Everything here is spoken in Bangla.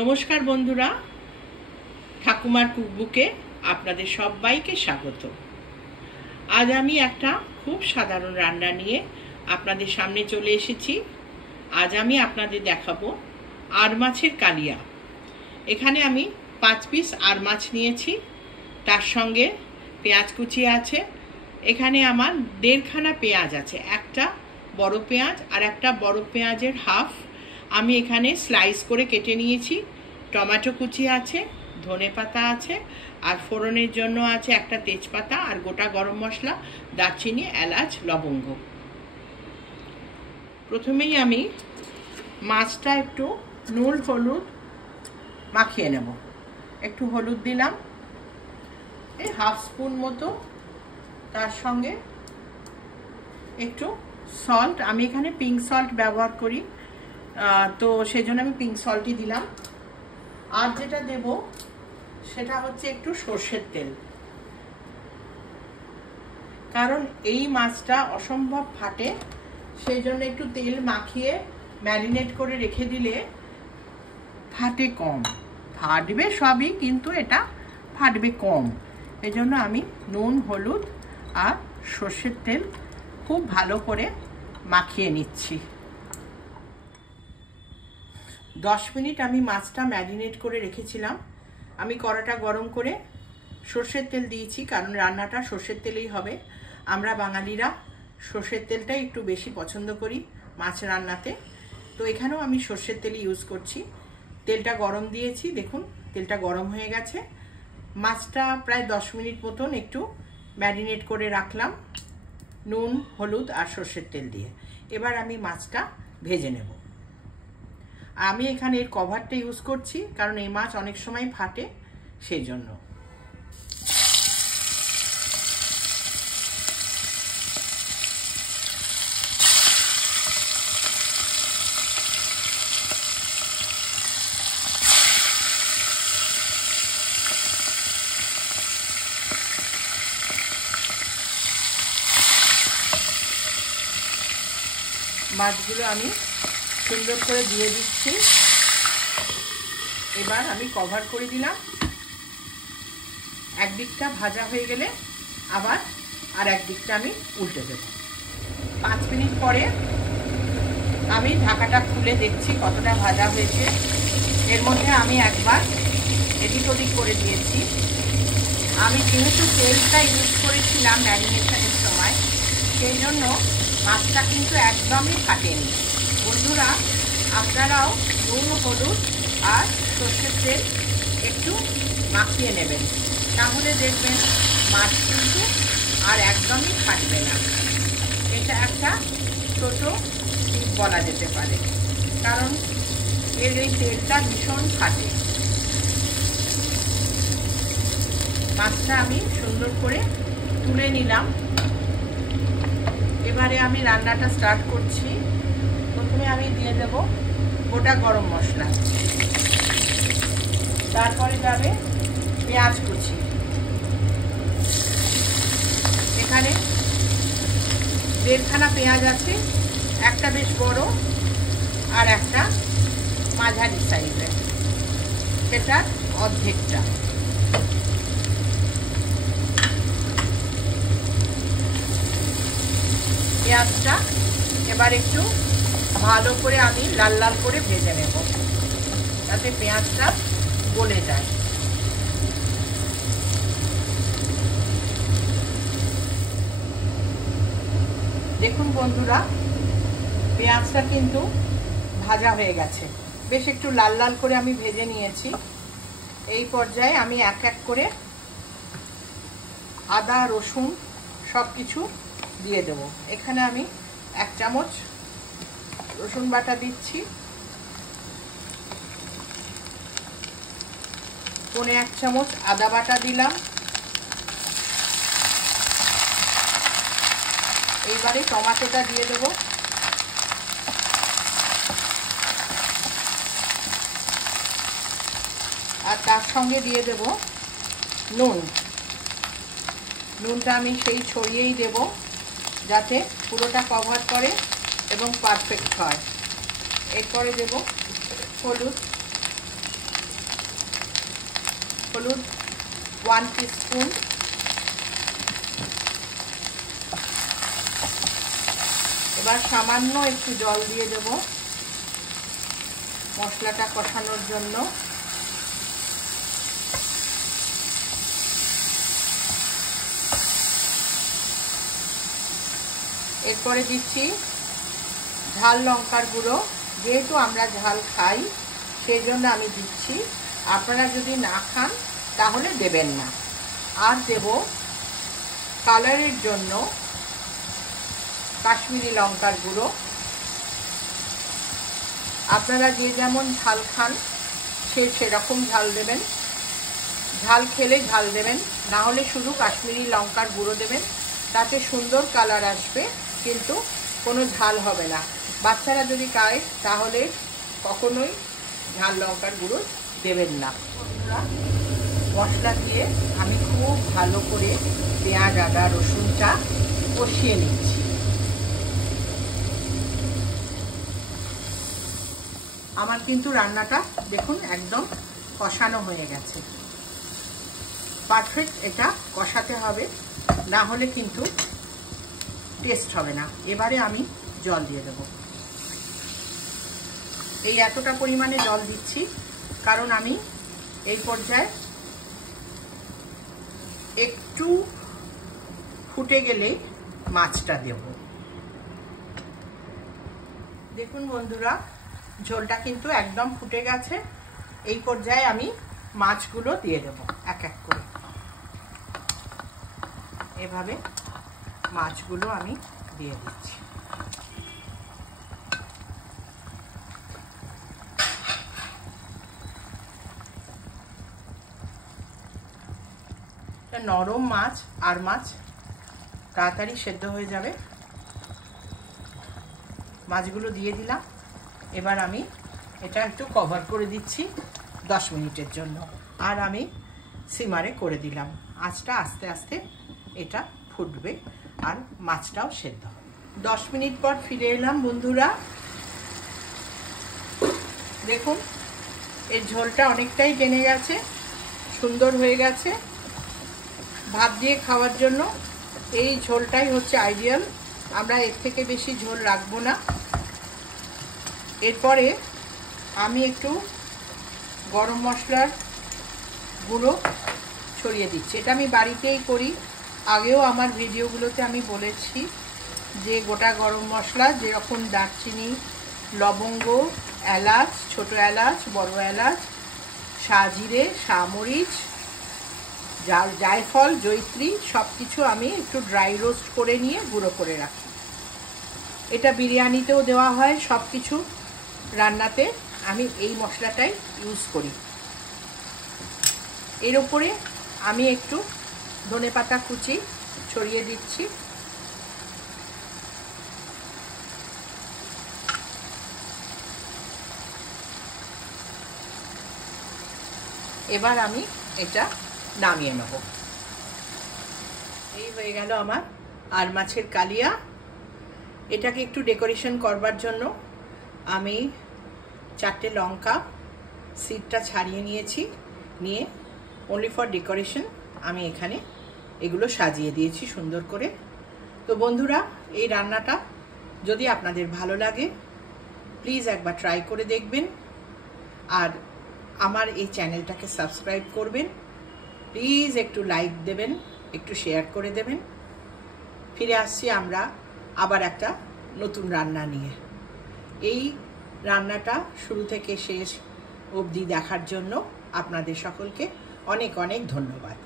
নমস্কার বন্ধুরা, ঠাকুমার কুকবুকে আপনাদের সবাইকে স্বাগত। আজ আমি একটা খুব সাধারণ রান্না নিয়ে আপনাদের সামনে চলে এসেছি। আজ আমি আপনাদের দেখাবো আর মাছের কালিয়া। এখানে আমি 5 পিস আর মাছ নিয়েছি, তার সঙ্গে পেঁয়াজ কুচি আছে। এখানে আমার 1.5 খানা পেঁয়াজ আছে, একটা বড় পেঁয়াজ আর একটা বড় পেঁয়াজের হাফ আমি এখানে স্লাইস করে কেটে নিয়েছি। টমেটো কুচি আছে, ধনেপাতা আছে, আর ফোড়নের জন্য আছে একটা তেজপাতা আর গোটা গরম মশলা, দারচিনি, এলাচ, লবঙ্গ। প্রথমেই আমি মাছটা একটু নুন হলুদ মাখিয়ে নেব। একটু হলুদ দিলাম, এই হাফ স্পুন মতো, তার সঙ্গে একটু সল্ট। আমি এখানে পিঙ্ক সল্ট ব্যবহার করি, তো সেই জন্য আমি পিঙ্ক সল্টই দিলাম। আর যেটা দেব সেটা হচ্ছে একটু সর্ষের তেল, কারণ এই মাছটা অসম্ভব ফাটে, সেই জন্য একটু তেল মাখিয়ে ম্যারিনেট করে রেখে দিলে ফাটে কম। ফাটবে সবই, কিন্তু এটা ফাটবে কম। এই জন্য আমি নুন হলুদ আর সর্ষের তেল খুব ভালো করে মাখিয়ে নিচ্ছি। 10 মিনিট আমি মাছটা ম্যারিনেট করে রেখেছিলাম। আমি কড়াটা গরম করে সর্ষের তেল দিয়েছি, কারণ রান্নাটা সর্ষের তেলেই হবে। আমরা বাঙালিরা সর্ষের তেলটাই একটু বেশি পছন্দ করি মাছ রান্নাতে, তো এখানেও আমি সর্ষের তেল ইউজ করছি। তেলটা গরম দিয়েছি, দেখুন তেলটা গরম হয়ে গেছে। মাছটা প্রায় 10 মিনিট মতন একটু ম্যারিনেট করে রাখলাম নুন হলুদ আর সর্ষের তেল দিয়ে। এবার আমি মাছটা ভেজে নেব। আমি এখানে এর কভারটা ইউজ করছি, কারণ এই মাছ অনেক সময় ফাটে, সেই জন্য। মাছগুলো আমি সুন্দর করে দিয়ে দিচ্ছি। এবার আমি কভার করে দিলাম। একদিকটা ভাজা হয়ে গেলে আবার আর একদিকটা আমি উল্টে দেব। 5 মিনিট পরে আমি ঢাকাটা খুলে দেখছি কতটা ভাজা হয়েছে। এর মধ্যে আমি একবার এদিক ওদিক করে দিয়েছি। আমি যেহেতু তেলটা ইউজ করেছিলাম ম্যারিনেশনের সময়, সেই জন্য মাছটা কিন্তু একদমই ফাটেনি। বন্ধুরা, আপনারাও নুন হলুদ আর সর্ষের তেল একটু মাখিয়ে নেবেন, তাহলে দেখবেন মাছ কিন্তু আর একদমই ফাটবে না। এটা একটা ছোট টিপ বলা যেতে পারে, কারণ এর এই তেলটা ভীষণ ফাটে। মাছটা আমি সুন্দর করে তুলে নিলাম। এবারে আমি রান্নাটা স্টার্ট করছি। প্রথমে আমি দিয়ে দেব গোটা গরম মশলা, তারপরে যাবে পেঁয়াজ কুচি। এখানে 1.5 খানা পেঁয়াজ আছে, একটা বেশ বড় আর একটা মাঝারি সাইজের, সেটার অর্ধেকটা। পেঁয়াজটা এবার একটু ভালো করে আমি লাল লাল করে ভেজে নেব, যাতে পেঁয়াজটা গলে যায়। দেখুন বন্ধুরা, পেঁয়াজটা কিন্তু ভাজা হয়ে গেছে, বেশ একটু লাল লাল করে আমি ভেজে নিয়েছি। এই পর্যায়ে আমি এক এক করে আদা রসুন সব কিছু দিয়ে দেব। এখানে আমি 1 চামচ রসুন বাটা দিচ্ছি, 1 চামচ আদা বাটা দিলাম। এইবারে টমেটোটা দিয়ে দেব, আর তার সঙ্গে দিয়ে দেব নুন। নুনটা আমি সেই ছড়িয়েই দেব, যাতে পুরোটা কভার করে এবং পারফেক্ট হয়। এরপরে দেব হলুদ, হলুদ 1 টিস্পুন, এবার সামান্য একটু জল দিয়ে দেব মশলাটা কষানোর জন্য। এরপরে দিচ্ছি ঝাল লঙ্কার গুঁড়ো, যেহেতু আমরা ঝাল খাই সেই জন্য আমি দিচ্ছি, আপনারা যদি না খান তাহলে দেবেন না। আর দেব কালারের জন্য কাশ্মীরি লঙ্কার গুঁড়ো। আপনারা যে যেমন ঝাল খান সেরকম ঝাল দেবেন, ঝাল খেলে ঝাল দেবেন, না হলে শুধু কাশ্মীরি লঙ্কার গুঁড়ো দেবেন, তাতে সুন্দর কালার আসবে কিন্তু কোনো ঝাল হবে না। বাচ্চারা যদি খায় তাহলে কখনোই ঝাল লঙ্কার গুঁড়ো দেবেন না। মশলা দিয়ে আমি খুব ভালো করে পেঁয়াজ আদা রসুনটা কষিয়ে নিচ্ছি। আমার কিন্তু রান্নাটা দেখুন একদম কষানো হয়ে গেছে। পারফেক্ট এটা কষাতে হবে, না হলে কিন্তু টেস্ট হবে না। এবারে আমি জল দিয়ে দেব। এই এতটা পরিমাণে জল দিচ্ছি কারণ আমি এই পর্যায়ে একটু ফুটে গেলে মাছটা দেব। দেখুন বন্ধুরা, ঝোলটা কিন্তু একদম ফুটে গেছে। এই পর্যায়ে আমি মাছগুলো দিয়ে দেব এক এক করে। এভাবে মাছগুলো আমি দিয়ে দিচ্ছি। নরম মাছ আর মাছ তাড়াতাড়ি সেদ্ধ হয়ে যাবে। মাছগুলো দিয়ে দিলাম। এবার আমি এটা একটু কভার করে দিচ্ছি 10 মিনিটের জন্য। আর আমি সিমারে করে দিলাম। আঁচটা আস্তে আস্তে এটা ফুটবে আর মাছটাও সেদ্ধ হবে। 10 মিনিট পর ফিরে এলাম বন্ধুরা। দেখুন এর ঝোলটা অনেকটাই টেনে গেছে, সুন্দর হয়ে গেছে। ভাত দিয়ে খাওয়ার জন্য এই ঝোলটাই হচ্ছে আইডিয়াল। আমরা এর থেকে বেশি ঝোল রাখবো না। এরপরে আমি একটু গরম মশলার গুঁড়ো ছড়িয়ে দিচ্ছি। এটা আমি বাড়িতেই করি। আগেও আমার ভিডিওগুলোতে আমি বলেছি যে গোটা গরম মশলা যেরকম দারচিনি, লবঙ্গ, এলাচ, ছোট এলাচ, বড় এলাচ, সাজিরে, সামরিচ, জায়ফল, জয়িত্রী সব কিছু আমি একটু ড্রাই রোস্ট করে নিয়ে গুঁড়ো করে রাখি। এটা বিরিয়ানিতেও দেওয়া হয়। সব কিছু রান্নাতে আমি এই মশলাটাই ইউজ করি। এর উপরে আমি একটু ধনেপাতা কুচি ছড়িয়ে দিচ্ছি। এবার আমি এটা নামিয়ে নেব। এই হয়ে গেল আমার আর মাছের কালিয়া। এটাকে একটু ডেকোরেশন করবার জন্য আমি 4টে লঙ্কা সিডটা ছাড়িয়ে নিয়েছি। নিয়ে অনলি ফর ডেকোরেশন আমি এখানে এগুলো সাজিয়ে দিয়েছি সুন্দর করে। তো বন্ধুরা, এই রান্নাটা যদি আপনাদের ভালো লাগে প্লিজ একবার ট্রাই করে দেখবেন। আর আমার এই চ্যানেলটাকে সাবস্ক্রাইব করবেন। প্লিজ একটু লাইক দেবেন, একটু শেয়ার করে দেবেন। ফিরে আসছি আমরা আবার একটা নতুন রান্না নিয়ে। এই রান্নাটা শুরু থেকে শেষ অবধি দেখার জন্য আপনাদের সকলকে অনেক অনেক ধন্যবাদ।